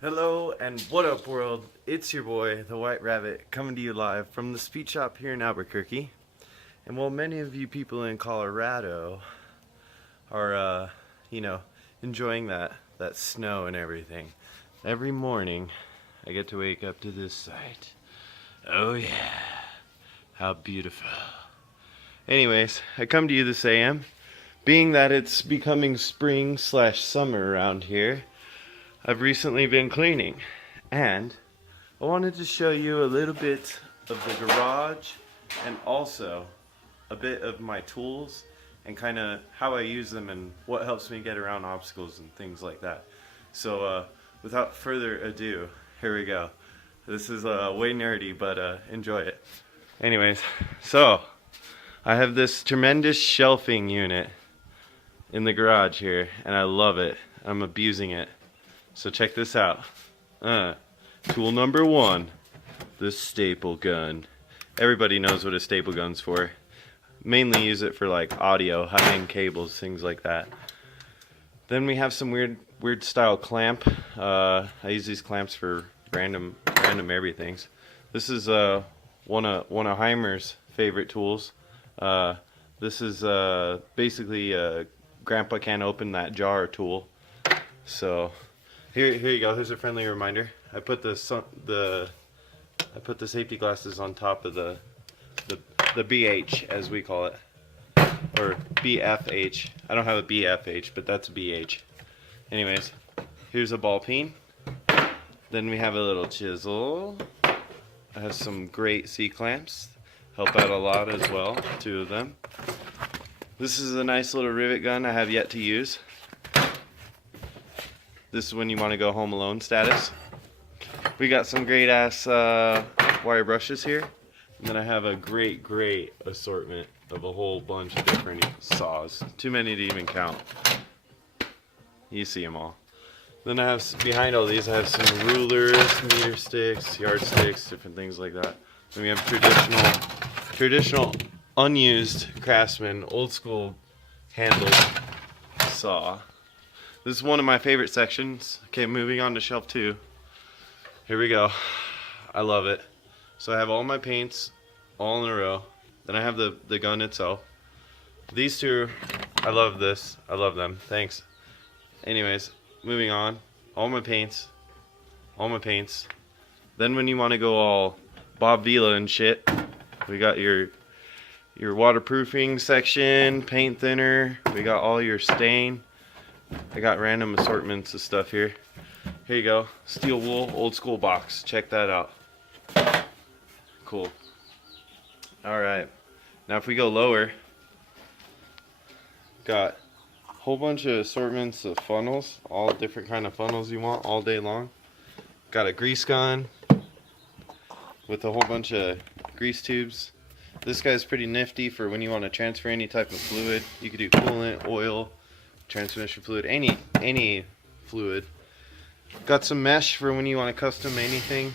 Hello and what up world, it's your boy, the White Rabbit, coming to you live from the speed shop here in Albuquerque. And while many of you people in Colorado are, enjoying that snow and everything, every morning I get to wake up to this sight. Oh yeah, how beautiful. Anyways, I come to you this AM, being that it's becoming spring/summer around here. I've recently been cleaning, and I wanted to show you a little bit of the garage and also a bit of my tools and kind of how I use them and what helps me get around obstacles and things like that. So without further ado, here we go. This is way nerdy, but enjoy it. Anyways, so I have this tremendous shelving unit in the garage here, and I love it. I'm abusing it. So check this out. Tool number one, the staple gun. Everybody knows what a staple gun's for. Mainly use it for like audio, high-end cables, things like that. Then we have some weird style clamp. I use these clamps for random everythings. This is one of Heimer's favorite tools. This is basically Grandpa can't open that jar tool. So here you go. Here's a friendly reminder. I put the safety glasses on top of the BH, as we call it, or BFH. I don't have a BFH, but that's BH. Anyways, here's a ball peen. Then we have a little chisel. I have some great C clamps. Help out a lot as well. 2 of them. This is a nice little rivet gun I have yet to use. This is when you want to go home alone status. We got some great ass wire brushes here. And then I have a great assortment of a whole bunch of different saws. Too many to even count. You see them all. Then I have, behind all these, I have some rulers, meter sticks, yardsticks, different things like that. Then we have traditional unused Craftsman, old school handled saw. This is one of my favorite sections. Okay, moving on to shelf 2. Here we go. I love it. So I have all my paints all in a row. Then I have the gun itself. These two, I love this. I love them. Thanks. Anyways, moving on. All my paints. Then when you want to go all Bob Vila and shit, we got your waterproofing section, paint thinner. We got all your stain. I got random assortments of stuff here. Here you go. Steel wool, old school box. Check that out. Cool. Alright. Now if we go lower, got a whole bunch of assortments of funnels. All different kind of funnels you want all day long. Got a grease gun with a whole bunch of grease tubes. This guy's pretty nifty for when you want to transfer any type of fluid. You could do coolant, oil, transmission fluid, any fluid. Got some mesh for when you want to custom anything.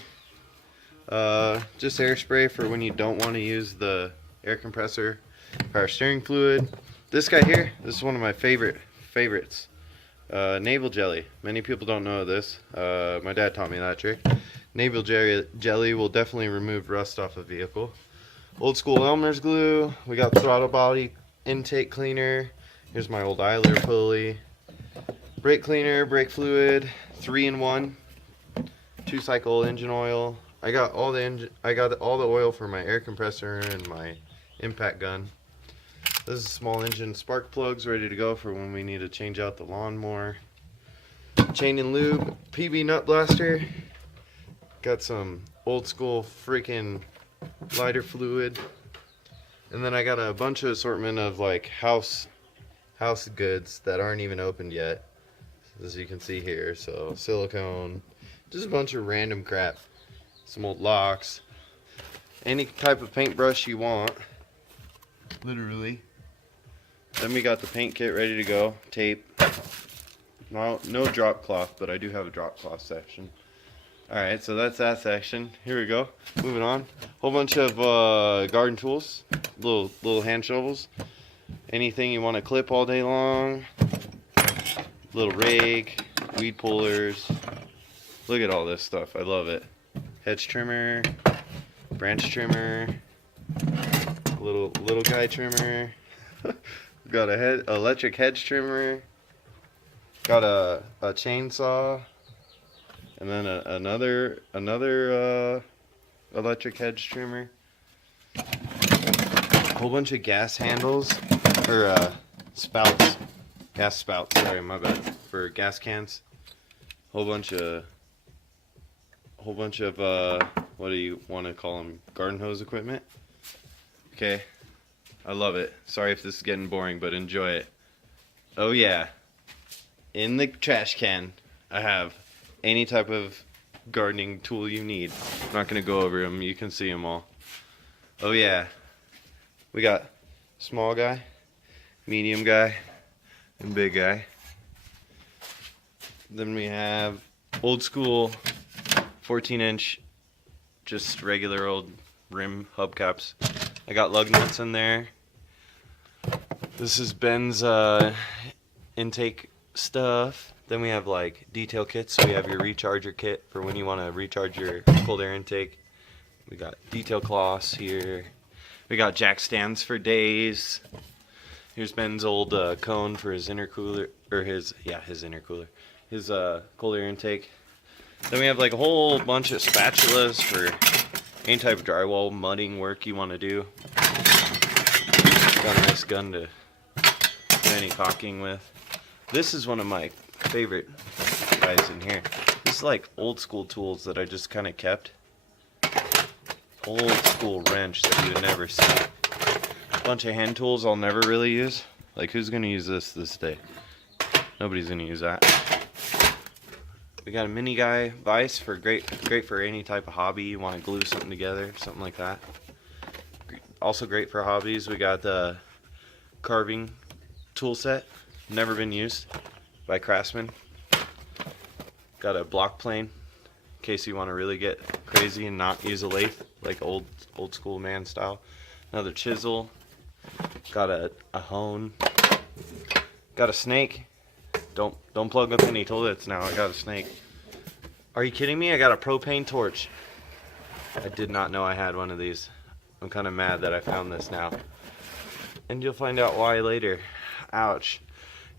Just airspray for when you don't want to use the air compressor. Power steering fluid. This guy here, this is one of my favorites. Navel jelly. Many people don't know this. My dad taught me that trick. Navel jelly will definitely remove rust off a vehicle. Old school Elmer's glue. We got throttle body intake cleaner. Here's my old idler pulley. Brake cleaner, brake fluid, 3-in-1, 2-cycle engine oil. I got all the oil for my air compressor and my impact gun. This is small engine spark plugs ready to go for when we need to change out the lawnmower. Chain and lube, PB nut blaster. Got some old school freaking lighter fluid. And then I got a bunch of assortment of like house goods that aren't even opened yet, as you can see here. So silicone, just a bunch of random crap. Some old locks, any type of paintbrush you want, literally. Then we got the paint kit ready to go. Tape. No drop cloth, but I do have a drop cloth section. Alright, so that's that section. Here we go. Moving on. Whole bunch of garden tools. Little hand shovels. Anything you want to clip all day long. Little rake. Weed pullers. Look at all this stuff. I love it. Hedge trimmer, branch trimmer, little guy trimmer. Got a electric hedge trimmer. Got a chainsaw, and then another electric hedge trimmer. A whole bunch of gas handles or spouts, gas spouts. Sorry, my bad. For gas cans. Whole bunch of what do you want to call them? Garden hose equipment. Okay, I love it. Sorry if this is getting boring, but enjoy it. Oh yeah, in the trash can I have any type of gardening tool you need. I'm not gonna go over them. You can see them all. Oh yeah, we got small guy, medium guy, and big guy. Then we have old school 14-inch, just regular old rim hubcaps. I got lug nuts in there. This is Ben's intake stuff. Then we have like detail kits. So we have your recharger kit for when you want to recharge your cold air intake. We got detail cloths here. We got jack stands for days. Here's Ben's old cone for his intercooler, or his intercooler. His cold air intake. Then we have like a whole bunch of spatulas for any type of drywall mudding work you want to do. Got a nice gun to do any caulking with. This is one of my favorite guys in here. This is like old school tools that I just kind of kept. Old school wrench that you would never see. A bunch of hand tools I'll never really use. Like, who's gonna use this day? Nobody's gonna use that. We got a mini guy vise for great for any type of hobby. You want to glue something together, something like that. Also great for hobbies. We got the carving tool set, never been used, by Craftsman. Got a block plane in case you want to really get crazy and not use a lathe like old school man style. Another chisel. Got a hone. Got a snake. Don't plug up any toilets now. I got a snake. Are you kidding me? I got a propane torch. I did not know I had one of these. I'm kind of mad that I found this now. And you'll find out why later. Ouch.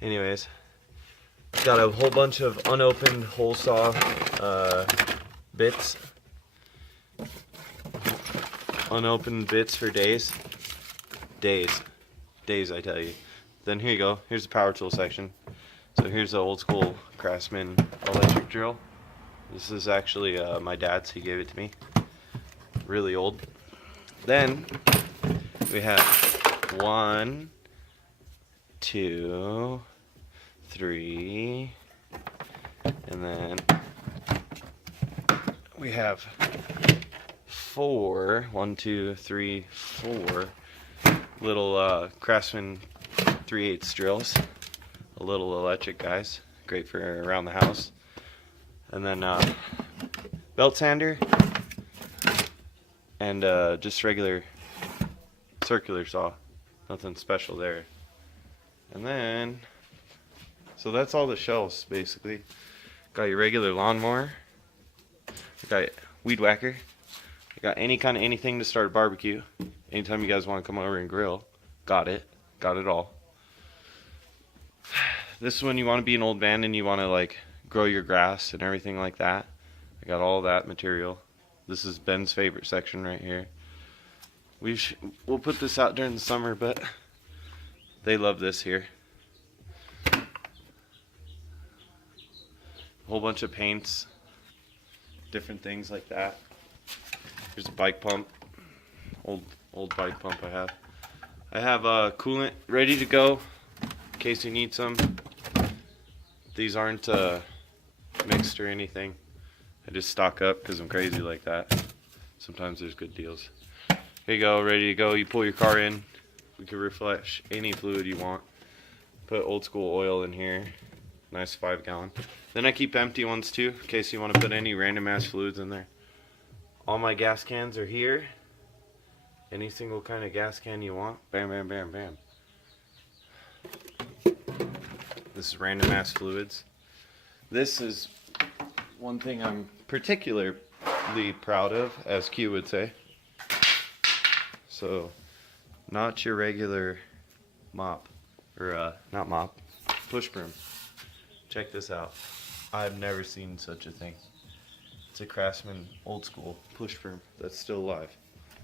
Anyways, got a whole bunch of unopened hole saw bits. Unopened bits for days. Days, I tell you. Then here you go. Here's the power tool section. So here's the old school Craftsman electric drill. This is actually my dad's. He gave it to me. Really old. Then we have 1, 2, 3, and then we have 4. 1, 2, 3, 4 little Craftsman 3/8 drills. A little electric guys, great for around the house. And then belt sander and just regular circular saw, nothing special there. And then, so that's all the shelves basically. Got your regular lawnmower, got weed whacker, you got any kind of anything to start a barbecue. Anytime you guys want to come over and grill, got it all. This is when you want to be an old man and you want to like grow your grass and everything like that. I got all that material. This is Ben's favorite section right here. We'll put this out during the summer, but they love this here. A whole bunch of paints, different things like that. Here's a bike pump, old bike pump I have. I have coolant ready to go in case you need some. These aren't mixed or anything. I just stock up because I'm crazy like that. Sometimes there's good deals. Here you go, ready to go. You pull your car in. We can refresh any fluid you want. Put old school oil in here. Nice 5-gallon. Then I keep empty ones too in case you want to put any random ass fluids in there. All my gas cans are here. Any single kind of gas can you want. Bam, bam, bam, bam. This is random ass fluids. This is one thing I'm particularly proud of, as Q would say. So, not your regular mop, or not mop, push broom. Check this out. I've never seen such a thing. It's a Craftsman old school push broom that's still alive.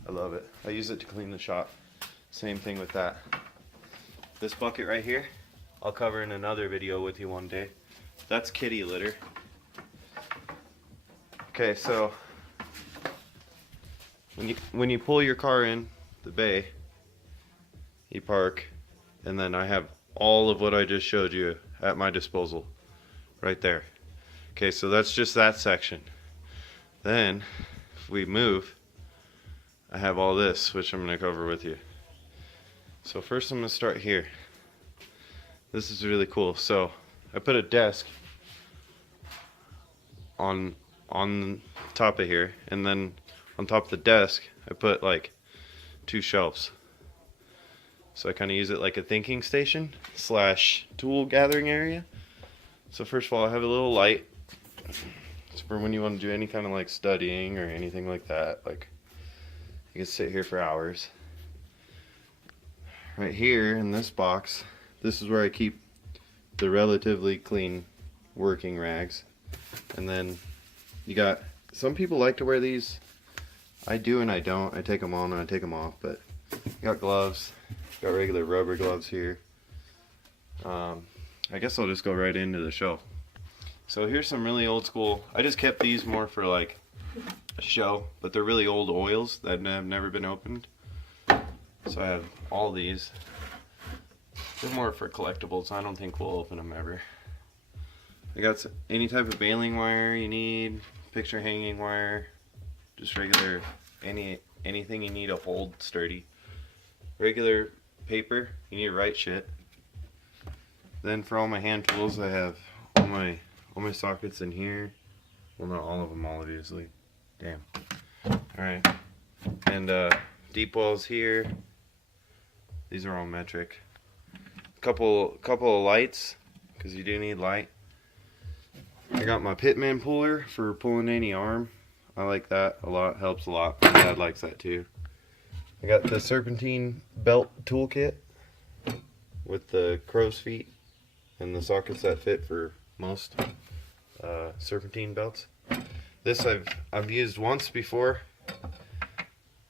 I love it. I use it to clean the shop. Same thing with that. This bucket right here, I'll cover in another video with you one day. That's kitty litter. Okay, so when you pull your car in the bay, you park, and then I have all of what I just showed you at my disposal right there. Okay, so that's just that section. Then if we move, I have all this, which I'm going to cover with you. So first I'm going to start here. This is really cool. So I put a desk on top of here, and then on top of the desk I put like 2 shelves. So I kind of use it like a thinking station slash tool gathering area. So first of all, I have a little light. It's for when you want to do any kind of like studying or anything like that. Like, you can sit here for hours. Right here in this box, this is where I keep the relatively clean working rags. And then you got, some people like to wear these. I do and I don't. I take them on and I take them off. But you got gloves. Got regular rubber gloves here. I guess I'll just go right into the shelf. So here's some really old school, I just kept these more for like a show, but they're really old oils that have never been opened. So I have all these. They're more for collectibles. I don't think we'll open them ever. I got any type of baling wire you need, picture hanging wire, just regular, anything you need to hold sturdy. Regular paper, you need to write shit. Then for all my hand tools, I have all my sockets in here. Well, not all of them, obviously. Damn. Alright. And deep wells here. These are all metric. Couple of lights, because you do need light. I got my Pitman puller for pulling any arm. I like that a lot, helps a lot. My dad likes that too. I got the serpentine belt toolkit with the crow's feet and the sockets that fit for most serpentine belts. This I've used once before.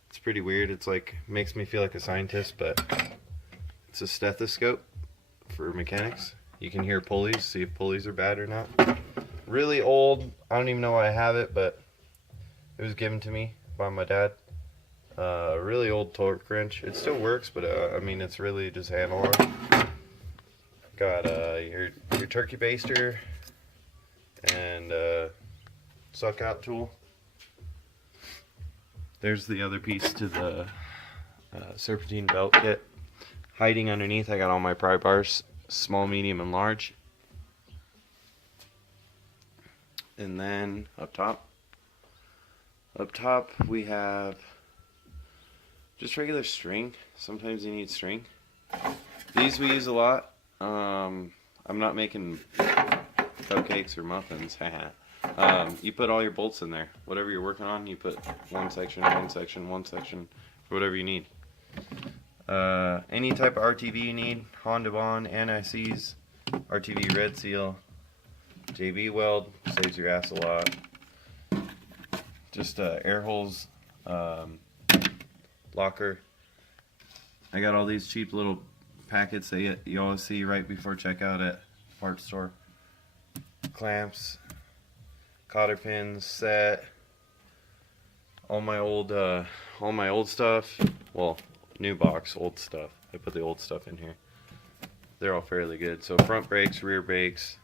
It's pretty weird. It's like, makes me feel like a scientist, but it's a stethoscope for mechanics. You can hear pulleys, see if pulleys are bad or not. Really old. I don't even know why I have it, but it was given to me by my dad. Really old torque wrench. It still works, but I mean, it's really just analog. Got your turkey baster and suck out tool. There's the other piece to the serpentine belt kit. Hiding underneath, I got all my pry bars, small, medium, and large. And then up top we have just regular string. Sometimes you need string. These we use a lot. I'm not making cupcakes or muffins. You put all your bolts in there. Whatever you're working on, you put one section for whatever you need. Any type of RTV you need, Honda Bond, anti-seize, RTV red seal, JB weld, saves your ass a lot. Just air holes, locker. I got all these cheap little packets that you always see right before checkout at parts store. Clamps, cotter pins, set, all my old stuff. Well, new box, old stuff. I put the old stuff in here. They're all fairly good. So front brakes, rear brakes,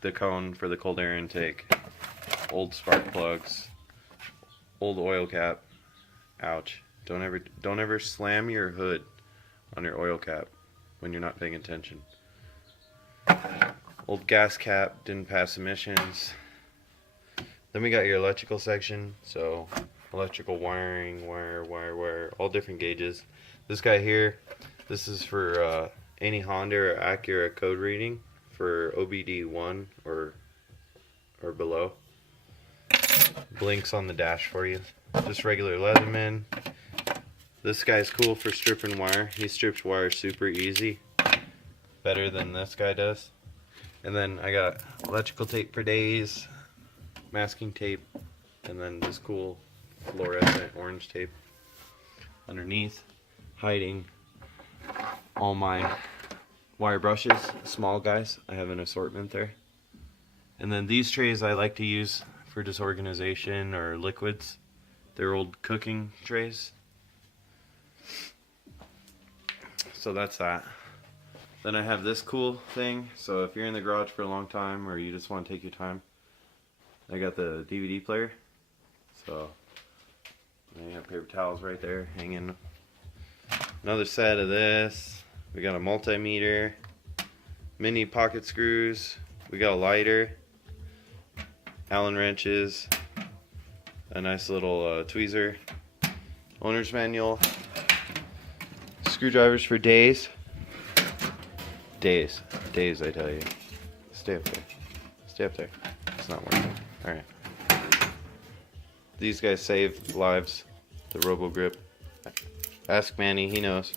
the cone for the cold air intake, old spark plugs, old oil cap. Ouch. Don't ever slam your hood on your oil cap when you're not paying attention. Old gas cap, didn't pass emissions. Then we got your electrical section, so electrical wiring, wire, all different gauges. This guy here, this is for any Honda or Acura code reading for OBD1 or or below. Blinks on the dash for you. Just regular Leatherman. This guy's cool for stripping wire. He strips wire super easy. Better than this guy does. And then I got electrical tape for days, masking tape, and then this cool fluorescent orange tape underneath, hiding all my wire brushes, small guys. I have an assortment there. And then these trays I like to use for disorganization or liquids. They're old cooking trays. So that's that. Then I have this cool thing, so if you're in the garage for a long time or you just want to take your time, I got the DVD player. So I have paper towels right there hanging. Another set of this. We got a multimeter, mini pocket screws, we got a lighter, Allen wrenches, a nice little tweezer, owner's manual, screwdrivers for days. Days, I tell you. Stay up there. Stay up there. It's not working. Alright. These guys save lives. The Robo Grip. Ask Manny, he knows.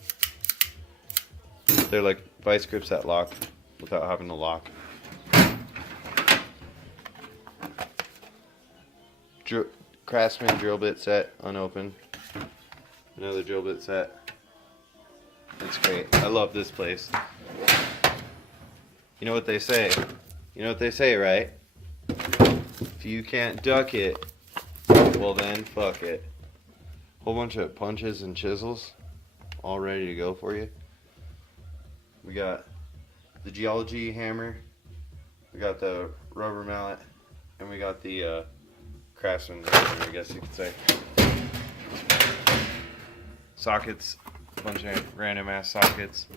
They're like vice grips that lock without having to lock. Craftsman drill bit set, unopened. Another drill bit set. That's great. I love this place. You know what they say? You know what they say, right? If you can't duck it, well then fuck it. Whole bunch of punches and chisels all ready to go for you. We got the geology hammer, we got the rubber mallet, and we got the craftsman hammer, I guess you could say. Sockets, a bunch of random ass sockets.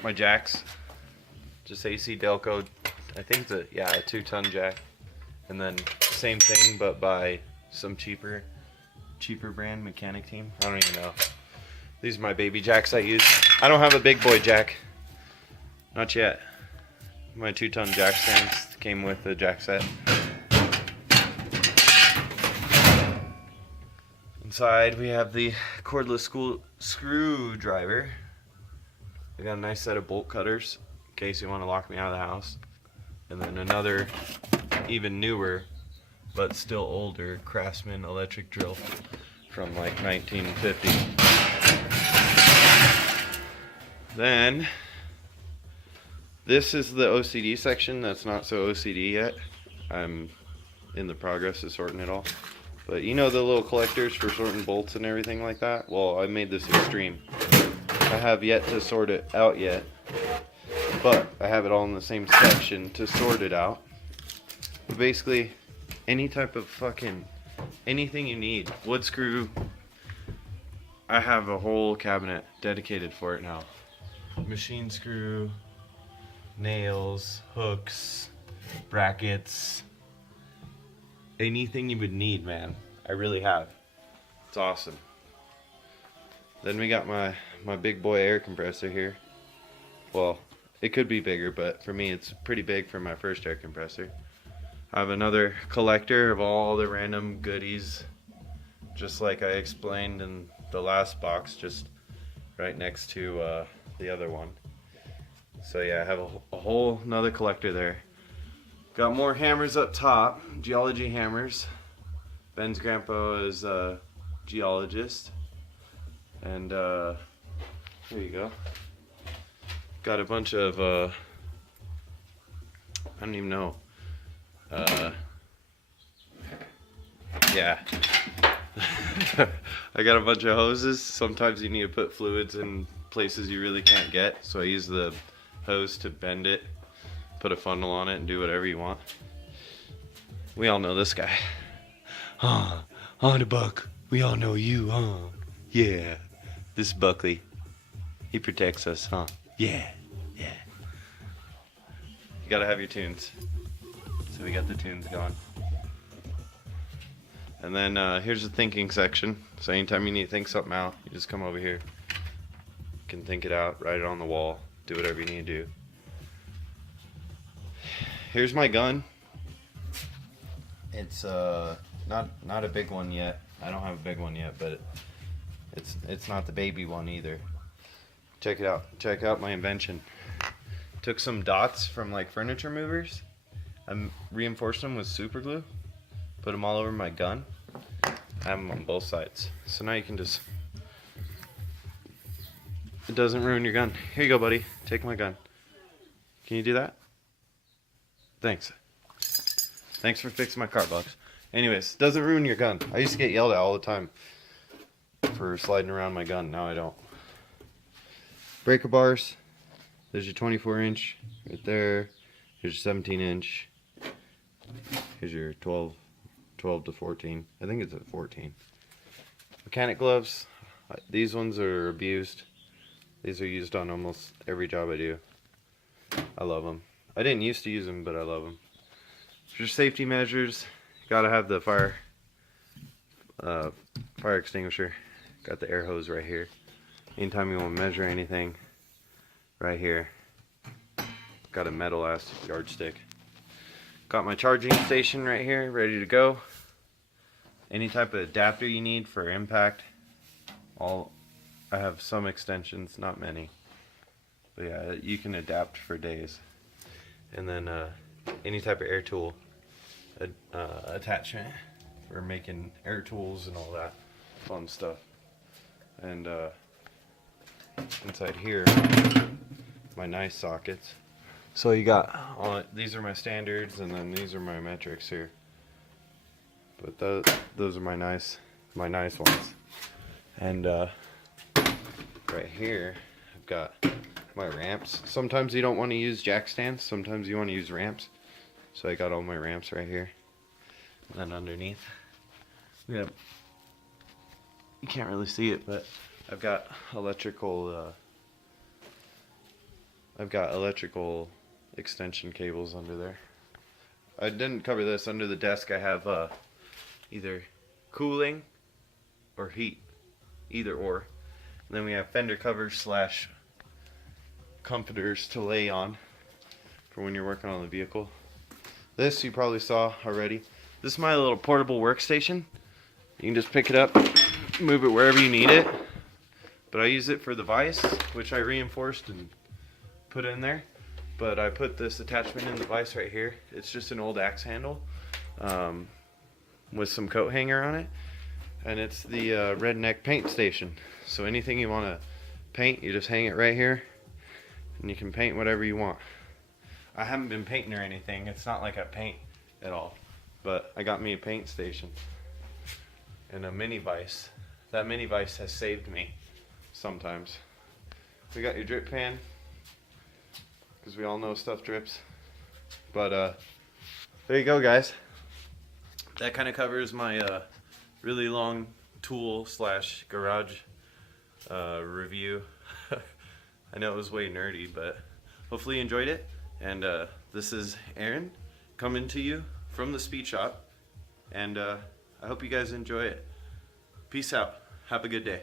My jacks, just AC Delco. I think a 2-ton jack, and then same thing but by some cheaper brand, Mechanic Team. I don't even know. These are my baby jacks I use. I don't have a big boy jack, not yet. My 2-ton jack stands came with the jack set. Inside we have the cordless screwdriver. I got a nice set of bolt cutters in case you want to lock me out of the house. And then another even newer but still older Craftsman electric drill from like 1950. Then this is the OCD section that's not so OCD yet. I'm in the progress of sorting it all. But you know the little collectors for sorting bolts and everything like that? Well, I made this extreme. I have yet to sort it out yet, but I have it all in the same section to sort it out. But basically, any type of anything you need. Wood screw. I have a whole cabinet dedicated for it now. Machine screw, nails, hooks, brackets. Anything you would need, man. I really have. It's awesome. Then we got my big boy air compressor here. Well, it could be bigger, but for me it's pretty big for my first air compressor. I have another collector of all the random goodies, just like I explained in the last box, just right next to the other one. So yeah, I have a whole another collector there. Got more hammers up top, geology hammers. Ben's grandpa is a geologist. And here you go. Got a bunch of I don't even know. Yeah. I got a bunch of hoses. Sometimes you need to put fluids in places you really can't get, so I use the hose to bend it, put a funnel on it, and do whatever you want. We all know this guy. Huh, the Buck. We all know you, huh? Yeah. This is Buckley. He protects us, huh? Yeah. You gotta have your tunes. So we got the tunes going. And then here's the thinking section. So anytime you need to think something out, you just come over here. You can think it out, write it on the wall, do whatever you need to do. here's my gun. It's not a big one yet. I don't have a big one yet, but it's not the baby one either. Check it out. Check out my invention. Took some dots from like furniture movers. I reinforced them with super glue. Put them all over my gun. I have them on both sides. So now you can just, it doesn't ruin your gun. Here you go, buddy. Take my gun. Can you do that? Thanks. Thanks for fixing my car box. Anyways, doesn't ruin your gun. I used to get yelled at all the time for sliding around my gun. Now I don't. Breaker bars. There's your 24-inch right there. Here's your 17-inch. Here's your 12 to 14. I think it's at 14. Mechanic gloves. These ones are abused. These are used on almost every job I do. I love them. I didn't used to use them, but I love them. For safety measures, you gotta have the fire extinguisher. Got the air hose right here. Anytime you want to measure anything, right here. Got a metal ass yardstick. Got my charging station right here, ready to go. Any type of adapter you need for impact. I have some extensions, not many. But yeah, you can adapt for days. And then any type of air tool attachment for making air tools and all that fun stuff. And inside here, my nice sockets. So you got these are my standards, and then these are my metrics here. But those are my nice ones. And right here, I've got my ramps. Sometimes you don't want to use jack stands. Sometimes you want to use ramps. So I got all my ramps right here. And then underneath, you can't really see it, but I've got electrical extension cables under there. I didn't cover this. Under the desk I have either cooling or heat, either or. And then we have fender covers / comforters to lay on for when you're working on the vehicle. This you probably saw already. This is my little portable workstation. You can just pick it up, move it wherever you need it. But I use it for the vise, which I reinforced and put in there. But I put this attachment in the vise right here. It's just an old axe handle with some coat hanger on it. And it's the redneck paint station. So anything you want to paint, you just hang it right here. And you can paint whatever you want. I haven't been painting or anything. It's not like I paint at all. But I got me a paint station. And a mini vise. That mini vise has saved me sometimes. We got your drip pan, because we all know stuff drips. But there you go, guys. That kind of covers my really long tool / garage review. I know it was way nerdy, but hopefully you enjoyed it. And this is Aaron coming to you from the speed shop. And I hope you guys enjoy it. Peace out. Have a good day.